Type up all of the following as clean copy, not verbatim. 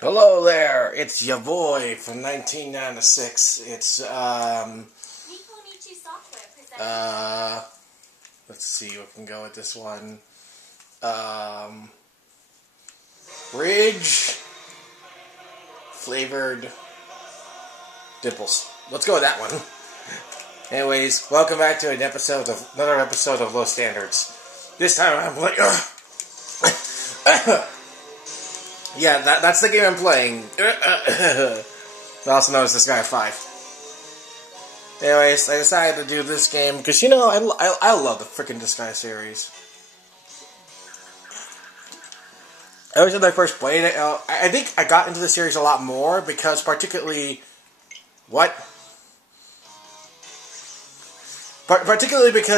Hello there, it's your boy from 1996. It's, let's see, we can go with this one. Ridge flavored dimples. Let's go with that one. Anyways, welcome back to another episode of Low Standards. This time I'm like, yeah, that's the game I'm playing. Also known as Disgaea 5. Anyways, I decided to do this game because, you know, I love the freaking Disgaea series. I was when I first played it. I think I got into the series a lot more because, particularly because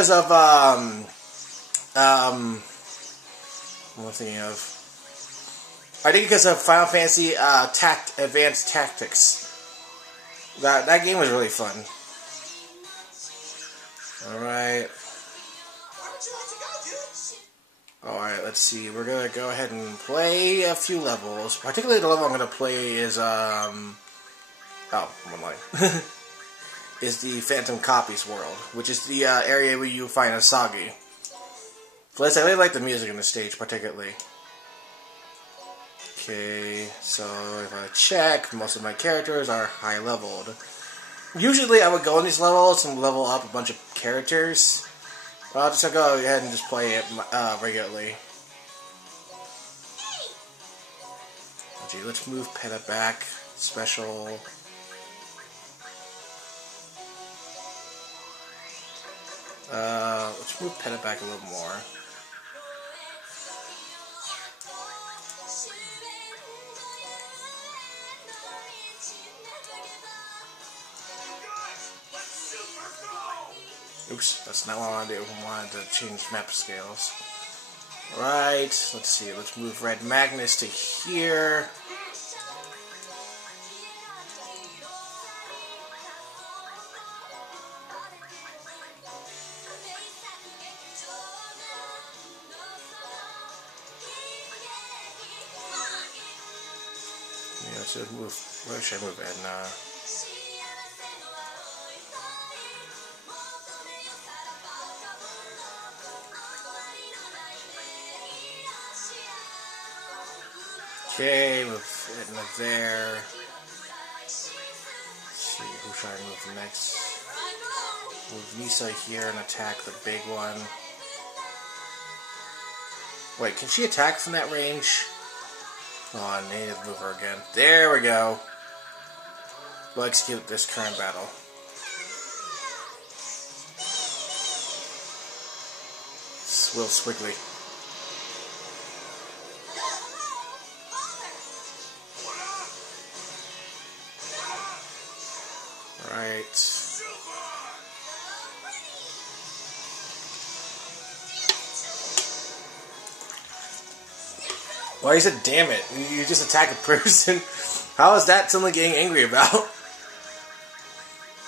of what am I thinking of? I think because of Final Fantasy Advanced Tactics. That game was really fun. Alright, let's see. We're gonna go ahead and play a few levels. Particularly the level I'm gonna play is, one line. is the Phantom Copies world, which is the area where you find Asagi. Plus, I really like the music in the stage, particularly. Okay, so if I check, most of my characters are high leveled. Usually I would go in these levels and level up a bunch of characters. But I'll just go ahead and just play it regularly. Okay, let's move Peta back. Special. Let's move Peta back a little more. Oops, that's not what I wanted to do. I wanted to change map scales. Right, let's see. Let's move Red Magnus to here. Yeah, let's just move. Where should I move Edna? Okay, move Edna there. Let's see, who should I move next? Move Nisa here and attack the big one. Wait, can she attack from that range? Oh, I need to move her again. There we go. We'll execute this current battle. It's a little squiggly. Alright. Why is it damn it? You just attack a person? How is that something getting angry about?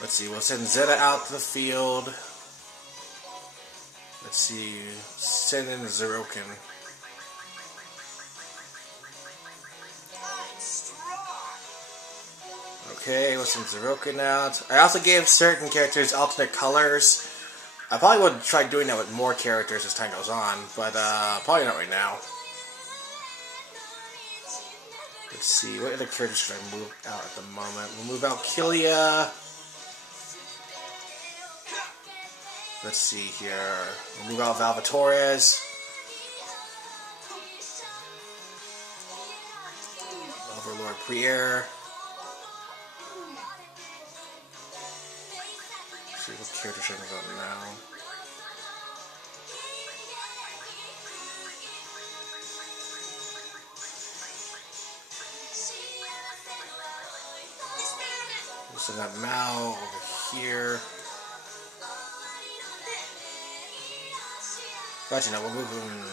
Let's see, we'll send Zeta out to the field. Let's see, send in Zeroken. Okay, we'll send Zeroken out. I also gave certain characters alternate colors. I probably would try doing that with more characters as time goes on, but probably not right now. Let's see, what other characters should I move out at the moment? We'll move out Killia. Let's see here. We'll move out Valvatorez. Overlord Priere. Let's see what character should I move out now. We'll send that Mao over here. But you know, we'll move him.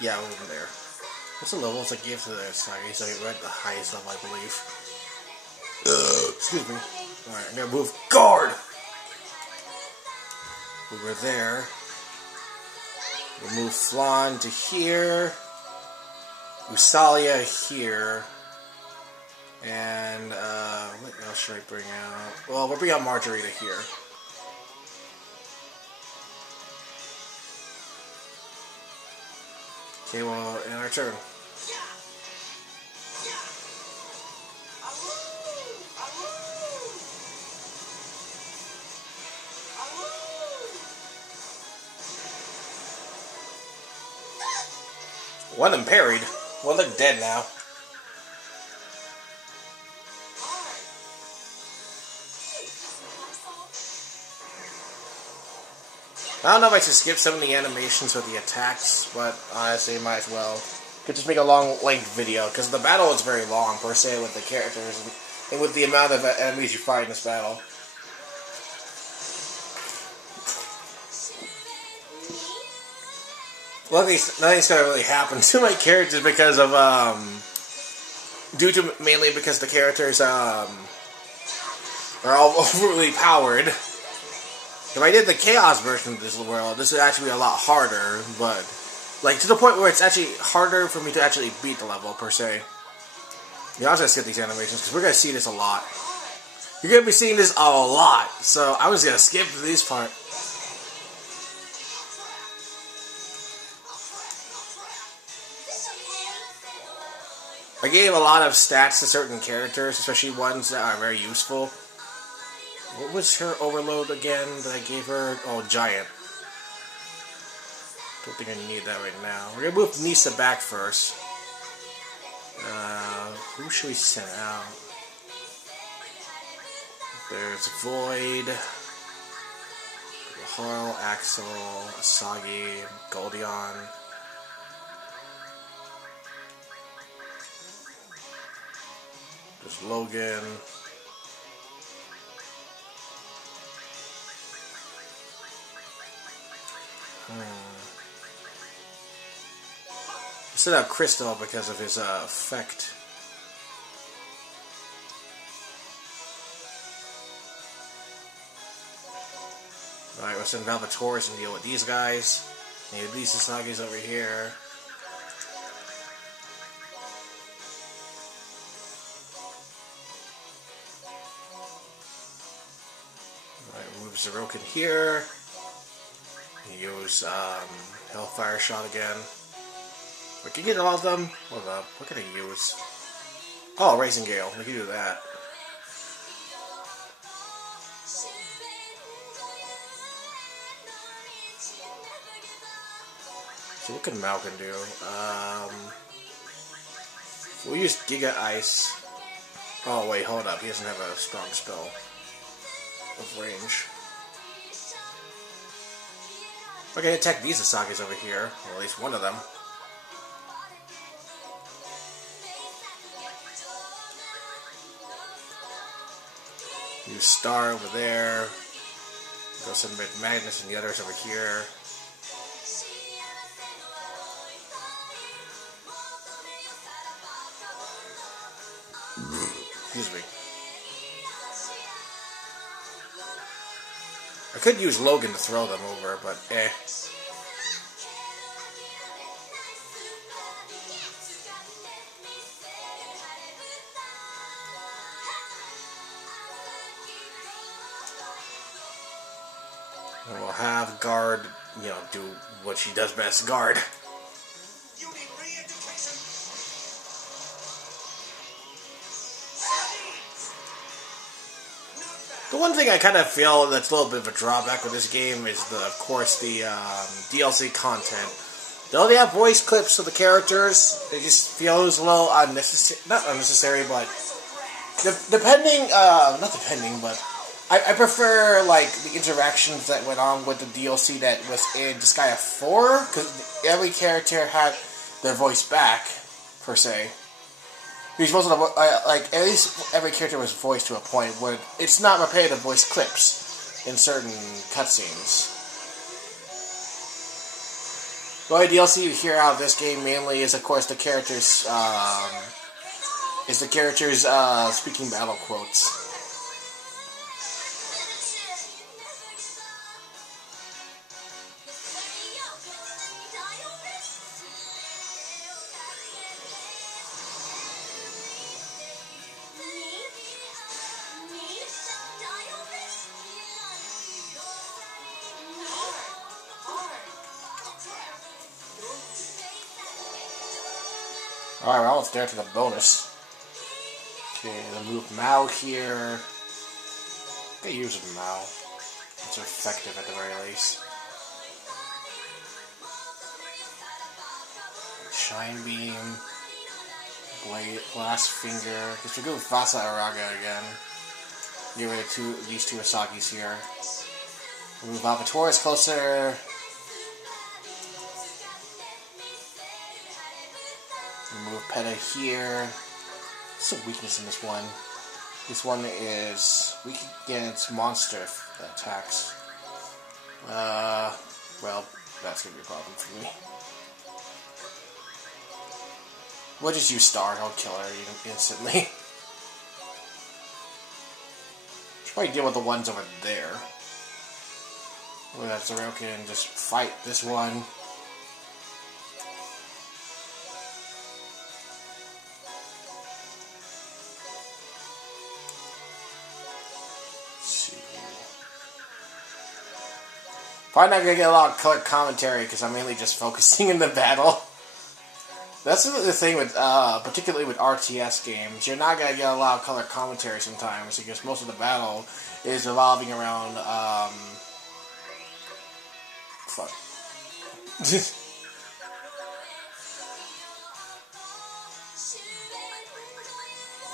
Yeah, we'll move him there. What's the levels I gave to the Asagi? So we're at the highest level, I believe. Excuse me. Alright, I'm gonna move guard! Over there. We'll move Flan to here. Usalia here. And, what else should I bring out? Well, we'll bring out Margarita here. Okay, well, in our turn. One of them parried. Well, they're dead now. I don't know if I should skip some of the animations with the attacks, but honestly, might as well. Could just make a long length video, because the battle is very long, per se, with the characters, and with the amount of enemies you fight in this battle. Luckily, nothing's gonna really happen to my characters because of, mainly because the characters, are all overly powered. If I did the Chaos version of this world, this would actually be a lot harder, but, like, to the point where it's actually harder for me to actually beat the level, per se. Yeah, I was gonna skip these animations, because we're gonna see this a lot. You're gonna be seeing this a lot, so I was gonna skip this part. I gave a lot of stats to certain characters, especially ones that are very useful. What was her overload again that I gave her? Oh, Giant. Don't think I need that right now. We're gonna move Nisa back first. Who should we send out? There's Void, Harl, Axel, Asagi, Goldion. There's Logan. I set out Crystal because of his effect. Alright, we'll send Valvatores and deal with these guys. And these Sasage's over here. Alright, move Zeroken here. Use Hellfire Shot again. We can get all of them. Hold up. What can I use? Oh, Racing Gale. We can do that. So what can Malkin do? We'll use Giga Ice. Oh wait, hold up. He doesn't have a strong spell of range. Okay, attack these Asagas over here, or at least one of them. Use Star over there. Go send Magnus and the others over here. Excuse me. I could use Logan to throw them over, but eh. And we'll have Guard, you know, do what she does best, Guard. The one thing I kind of feel that's a little bit of a drawback with this game is, of course, the DLC content. They only have voice clips of the characters. It just feels a little unnecessary. Not unnecessary, but I prefer, like, the interactions that went on with the DLC that was in Disgaea 4, because every character had their voice back, per se. Because most of the, like, at least every character was voiced to a point where it's not repetitive voice clips in certain cutscenes. The only DLC you hear out of this game mainly is, of course, the characters, speaking battle quotes. Alright, we're almost there to the bonus. Okay, then move Mao here. I could use Mao. It's effective at the very least. Shine Beam. Blade, Glass Finger. Because we go with Vasa Araga again. Get rid of these two Asagis here. Move Alvatoris closer. Move Peta here. What's the weakness in this one? This one is weak against monster attacks. Well, that's gonna be a problem for me. We'll just use Star, I'll kill her instantly. Should probably deal with the ones over there. Look at that, Zeroka and just fight this one. Probably not gonna get a lot of color commentary because I'm mainly just focusing in the battle. That's the thing with, particularly with RTS games, you're not gonna get a lot of color commentary sometimes because most of the battle is revolving around, fuck.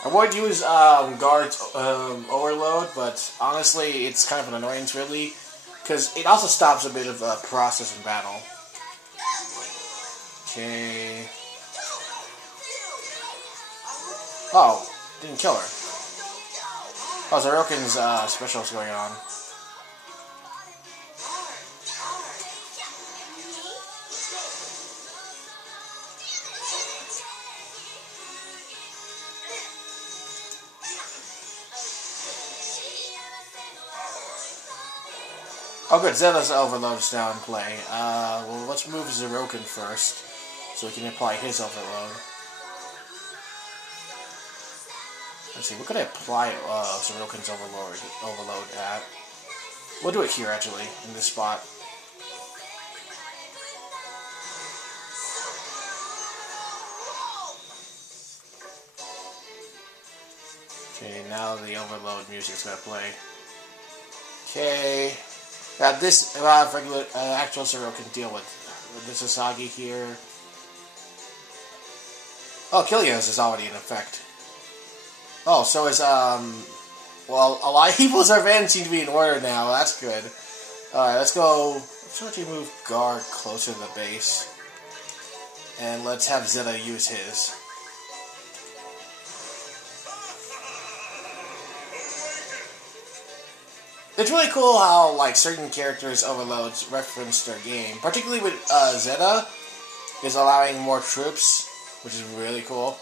I would use, Guard's, Overload, but honestly, it's kind of an annoyance, really, because it also stops a bit of a process in battle. Okay. Oh, didn't kill her. Oh, Zeroken's special's going on. Oh good, Zeta's Overload is now in play. Well, let's move Zeroken first, so we can apply his Overload. Let's see, what could I apply Zeroken's Overload at? We'll do it here, actually, in this spot. Okay, now the Overload music's gonna play. Okay. Got this regular actual Zeroken deal with this Asagi here. Oh, Killian's is already in effect. Oh, so is well, a lot of people's revenge seem to be in order now. That's good. Alright, let's go. Let's actually move Guard closer to the base. And let's have Zeta use his. It's really cool how, like, certain characters' overloads reference their game. Particularly with Zeta, is allowing more troops, which is really cool.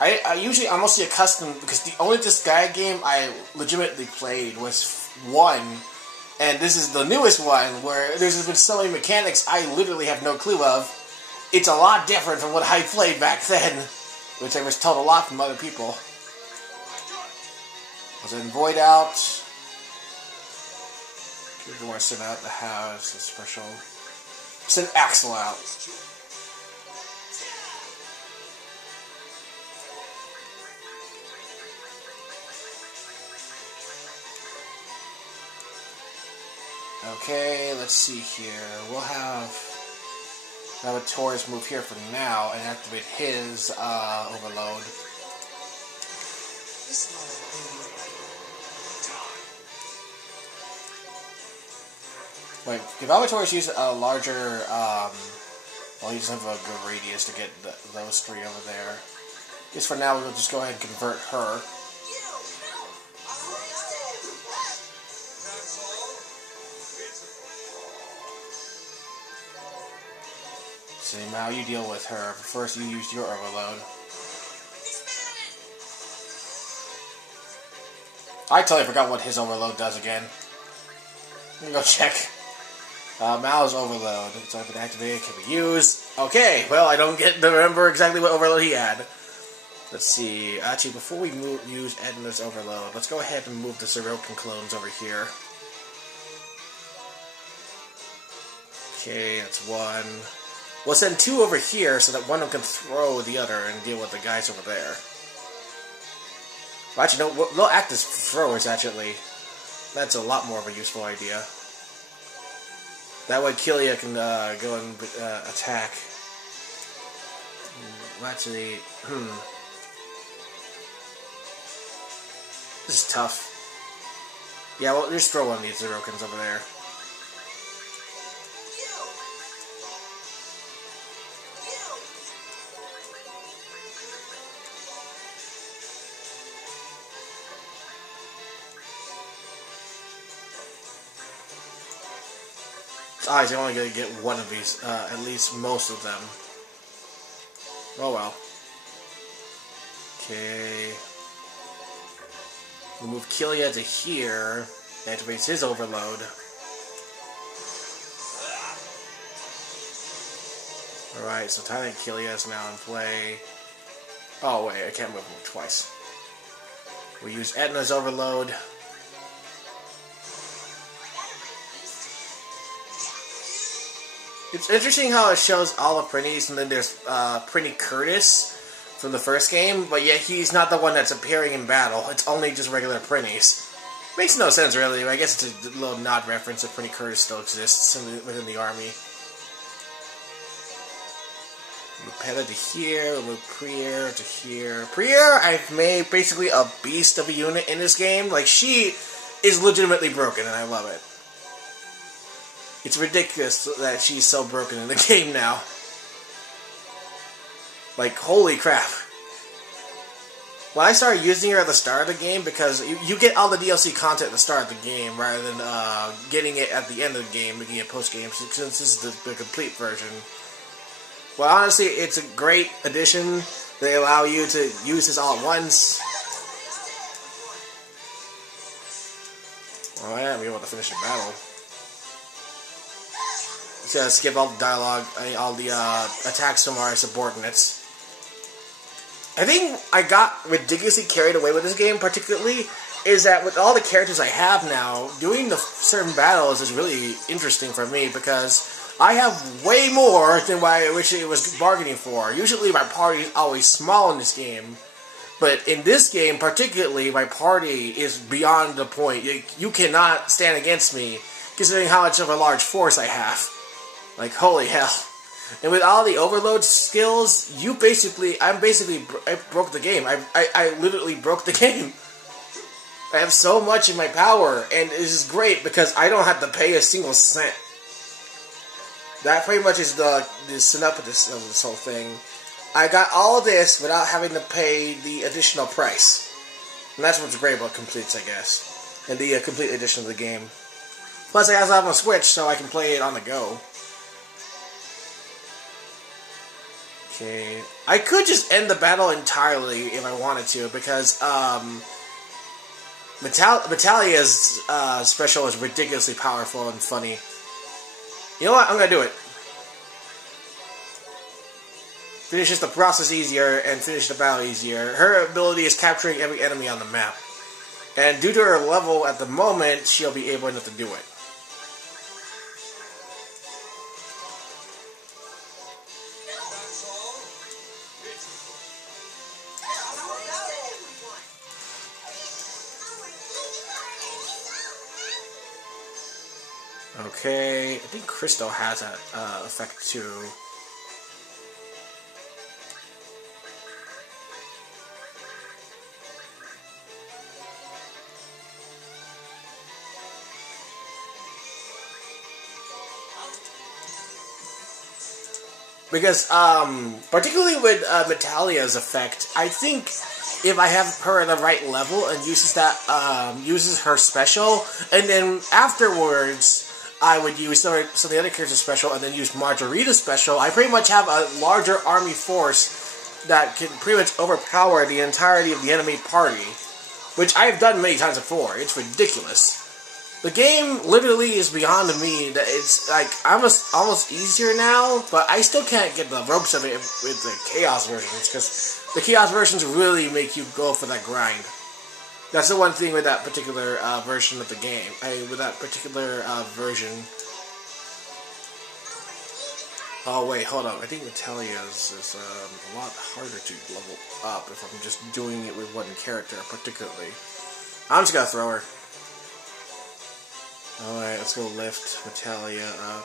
I'm mostly accustomed, because the only Disgaea game I legitimately played was 1, and this is the newest one, where there's been so many mechanics I literally have no clue of. It's a lot different from what I played back then, which I was told a lot from other people. Was it Void out? We want to send out the house, the special. Send Axel out. Okay, let's see here. We'll have a Taurus move here for now and activate his overload. Wait, if Alvatoris use a larger, well, he doesn't have a good radius to get those three over there. I guess for now we'll just go ahead and convert her. So now you deal with her. First you used your overload. I totally forgot what his overload does again. Let me go check. Mao's overload. It's open activated, can be used. Okay, well, I don't get to remember exactly what overload he had. Let's see. Actually, before we use Edna's overload, let's go ahead and move the Zeroken clones over here. Okay, that's one. We'll send 2 over here so that one of them can throw the other and deal with the guys over there. Well, actually, no, they'll act as throwers, actually. That's a lot more of a useful idea. That way Killia can go and attack. Actually, This is tough. Yeah, well, just throw one of these Zerokins over there. He's only going to get one of these, at least most of them. Oh well. Okay. We'll move Killia to here, activates his overload. Alright, so Tyrant Killia is now in play. Oh wait, I can't move him twice. We'll use Etna's overload. It's interesting how it shows all the Prinnies, and then there's Prinny Curtis from the first game, but yet he's not the one that's appearing in battle. It's only just regular Prinnies. Makes no sense, really. I guess it's a little nod reference that Prinny Curtis still exists within the army. Move Peta to here, we'll move Prier to here. Prier, I've made basically a beast of a unit in this game. Like, she is legitimately broken, and I love it. It's ridiculous that she's so broken in the game now. Like, holy crap. When I started using her at the start of the game, because you get all the DLC content at the start of the game, rather than getting it at the end of the game, making it post-game, since this is the complete version. Well, honestly, it's a great addition. They allow you to use this all at once. Oh yeah, I'm able to finish the battle. Just gotta skip all the dialogue, all the attacks from our subordinates. I think I got ridiculously carried away with this game, particularly, is that with all the characters I have now, doing the certain battles is really interesting for me, because I have way more than what I originally was bargaining for. Usually my party is always small in this game, but in this game particularly, my party is beyond the point. You cannot stand against me, considering how much of a large force I have. Like, holy hell. And with all the overload skills, I broke the game. I literally broke the game. I have so much in my power, and this is great because I don't have to pay a single cent. That pretty much is the synopsis of this whole thing. I got all of this without having to pay the additional price. And that's what's great about completes, I guess. And the complete edition of the game. Plus, I also have a Switch, so I can play it on the go. Okay. I could just end the battle entirely if I wanted to, because Metalia's special is ridiculously powerful and funny. You know what? I'm gonna do it. Finishes the process easier and finish the battle easier. Her ability is capturing every enemy on the map. And due to her level at the moment, she'll be able enough to do it. Okay, I think Crystal has that effect too. Because, particularly with Metalia's effect, I think if I have her at the right level and uses her special, and then afterwards I would use some of the other characters' special, and then use Margarita's special, I pretty much have a larger army force that can pretty much overpower the entirety of the enemy party, which I've done many times before. It's ridiculous. The game literally is beyond me. That it's like almost easier now, but I still can't get the ropes of it with the Chaos versions, because the Chaos versions really make you go for that grind. That's the one thing with that particular version of the game. With that particular version. Oh wait, hold up. I think Natalia's is a lot harder to level up if I'm just doing it with one character particularly. I'm just gonna throw her. Alright, let's go lift Natalia up.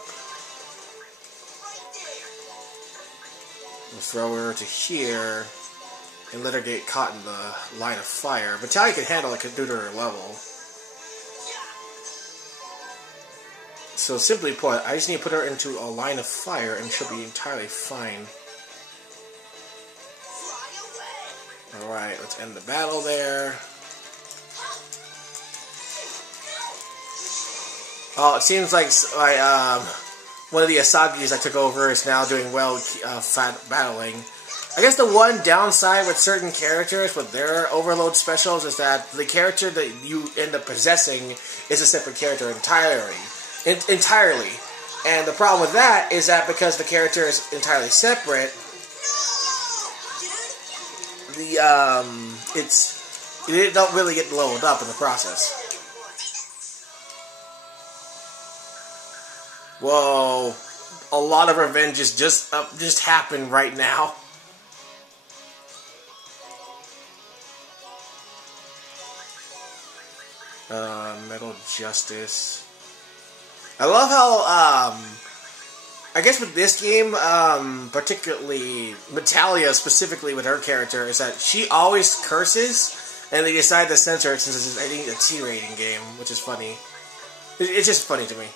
We'll throw her to here and let her get caught in the line of fire. Natalia can handle it due to her level. So simply put, I just need to put her into a line of fire and she'll be entirely fine. Alright, let's end the battle there. Oh, it seems like one of the Asagis I took over is now doing well battling. I guess the one downside with certain characters with their overload specials is that the character that you end up possessing is a separate character entirely. And the problem with that is that because the character is entirely separate, it don't really get leveled up in the process. Whoa! A lot of revenges just happened right now. Metal Justice. I love how, I guess with this game, particularly Natalia specifically with her character, is that she always curses, and they decide to censor it since it's, I think, a T-rating game, which is funny. It's just funny to me.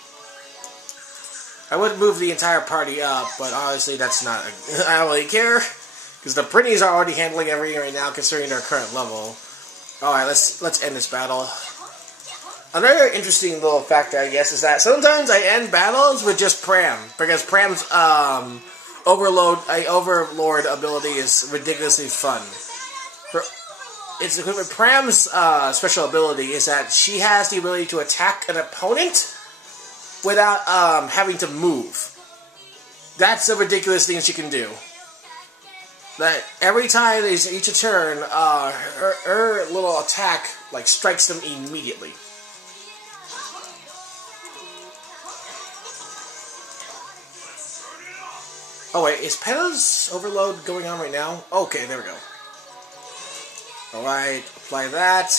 I would move the entire party up, but honestly, that's not, I don't really care, because the Pretties are already handling everything right now, considering their current level. Alright, let's end this battle. Another interesting little factor, I guess, is that sometimes I end battles with just Pram, because Pram's Overlord ability is ridiculously fun. Pram's special ability is that she has the ability to attack an opponent without having to move. That's a ridiculous thing she can do. That every time is each a turn, her little attack like strikes them immediately. Oh wait, is Peta's overload going on right now? Okay, there we go. Alright, apply that.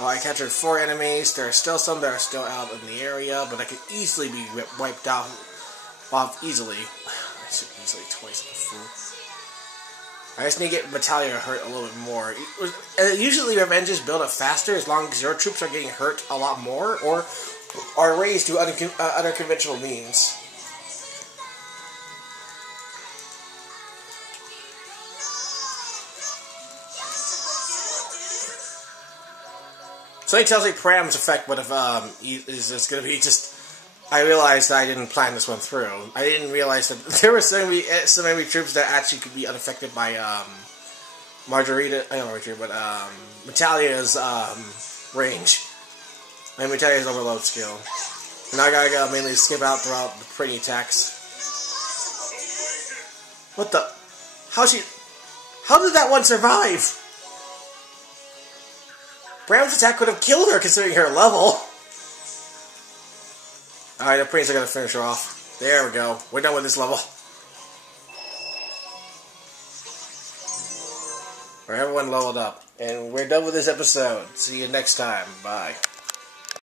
Oh, I captured 4 enemies. There are still some that are still out in the area, but I could easily be wiped out off easily. I said easily twice, like a fool. I just need to get Natalia hurt a little bit more. Usually revenges build up faster as long as your troops are getting hurt a lot more, or are raised to unconventional means. Something tells me Pram's effect would have is just going to be just. I realized that I didn't plan this one through. I didn't realize that there were so many troops that actually could be unaffected by Natalia's range. And Natalia's overload skill. And I gotta mainly skip out throughout the pretty attacks. What the? How did that one survive? Bram's attack could have killed her considering her level. Alright, the pretties are gonna finish her off. There we go. We're done with this level. Alright, everyone leveled up. And we're done with this episode. See you next time. Bye.